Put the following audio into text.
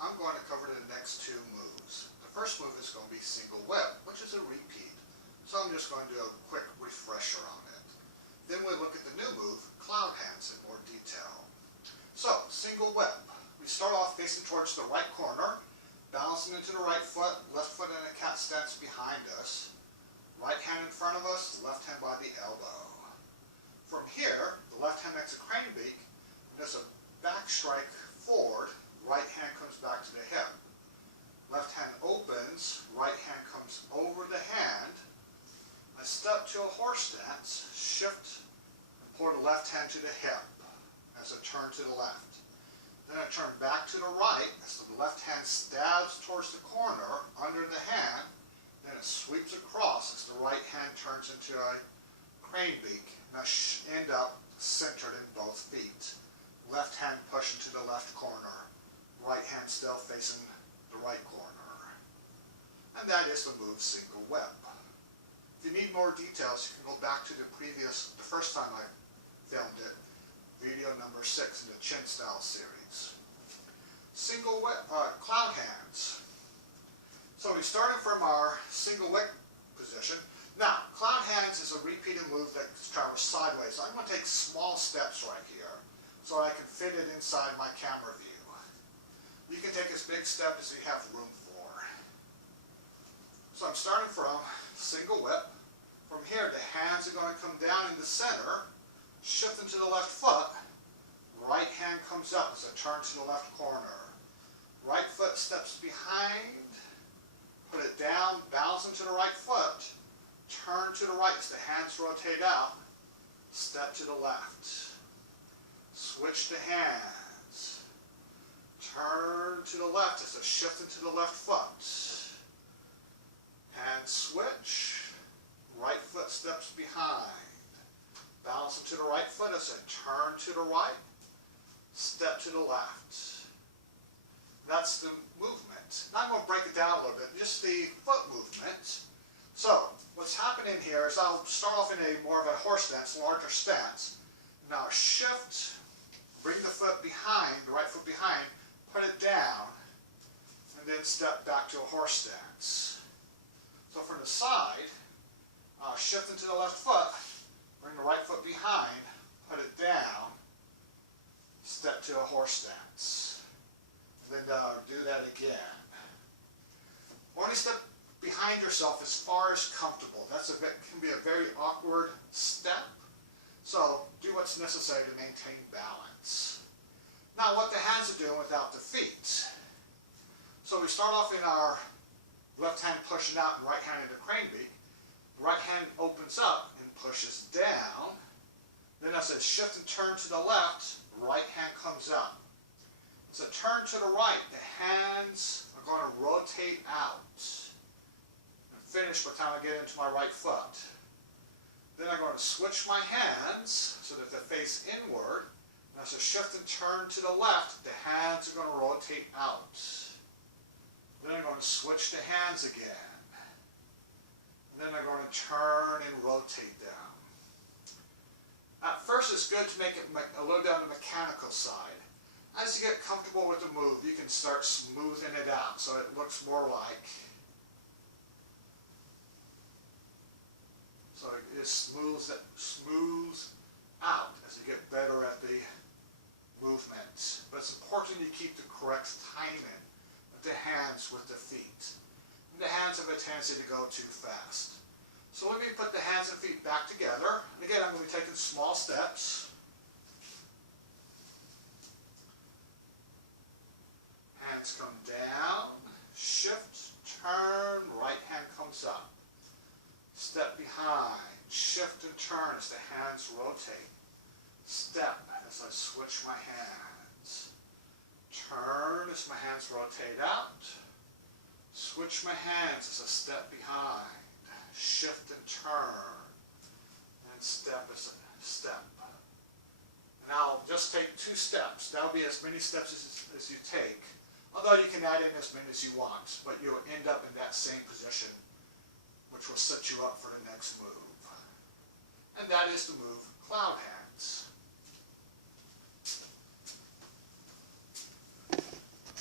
I'm going to cover the next two moves. The first move is going to be single web, which is a repeat. So I'm just going to do a quick refresher on it. Then we'll look at the new move, cloud hands, in more detail. So, single web. We start off facing towards the right corner, balancing into the right foot, left foot in a cat stance behind us. Right hand in front of us, left hand by the elbow. From here, the left hand makes a crane beak, and does a back strike forward, right hand comes back to the hip. Left hand opens, right hand comes over the hand. I step to a horse stance, shift, and pour the left hand to the hip as I turn to the left. Then I turn back to the right, so the left hand stabs towards the corner under the hand. Then it sweeps across as the right hand turns into a crane beak. And I end up centered in both feet. Left hand pushing to the left corner. Right hand still facing the right corner. And that is the move single web. If you need more details, you can go back to the first time I filmed it, video number 6 in the Chen style series. Single web, cloud hands. So we started from our single leg position. Now, cloud hands is a repeated move that travels sideways. I'm going to take small steps right here so I can fit it inside my camera view. You can take as big step as you have room for. So I'm starting from single whip. From here, the hands are going to come down in the center, shifting to the left foot. Right hand comes up as I turn to the left corner. Right foot steps behind. Put it down, bounce into the right foot, turn to the right as the hands rotate out, step to the left, switch the hands, turn to the left as I shift into the left foot, hand switch, right foot steps behind, bounce into the right foot as I turn to the right, step to the left. That's the movement. Now I'm going to break it down a little bit, just the foot movement. So, what's happening here is I'll start off in more of a horse stance, larger stance. Now shift, bring the foot behind, the right foot behind, put it down, and then step back to a horse stance. So from the side, shift into the left foot, bring the right foot behind, put it down, step to a horse stance. Then do that again. Only step behind yourself as far as comfortable. Can be a very awkward step. So do what's necessary to maintain balance. Now what the hands are doing without the feet. So we start off in our left hand pushing out and right hand into crane beak. Right hand opens up and pushes down. Then as I shift and turn to the left, right hand comes up. As I turn to the right, the hands are going to rotate out and finish by the time I get into my right foot. Then I'm going to switch my hands so that they face inward. And as I shift and turn to the left, the hands are going to rotate out. Then I'm going to switch the hands again. And then I'm going to turn and rotate them. At first it's good to make it a little bit on the mechanical side. As you get comfortable with the move, you can start smoothing it out so it looks more like. So it just smooths out as you get better at the movement. But it's important you keep the correct timing of the hands with the feet. And the hands have a tendency to go too fast. So let me put the hands and feet back together. And again, I'm going to be taking small steps. Hands come down, shift, turn, right hand comes up. Step behind, shift and turn as the hands rotate. Step as I switch my hands. Turn as my hands rotate out. Switch my hands as I step behind. Shift and turn. And step as a step. And I'll just take 2 steps. That'll be as many steps as you take. Although you can add in as many as you want, but you'll end up in that same position, which will set you up for the next move. And that is the move cloud hands.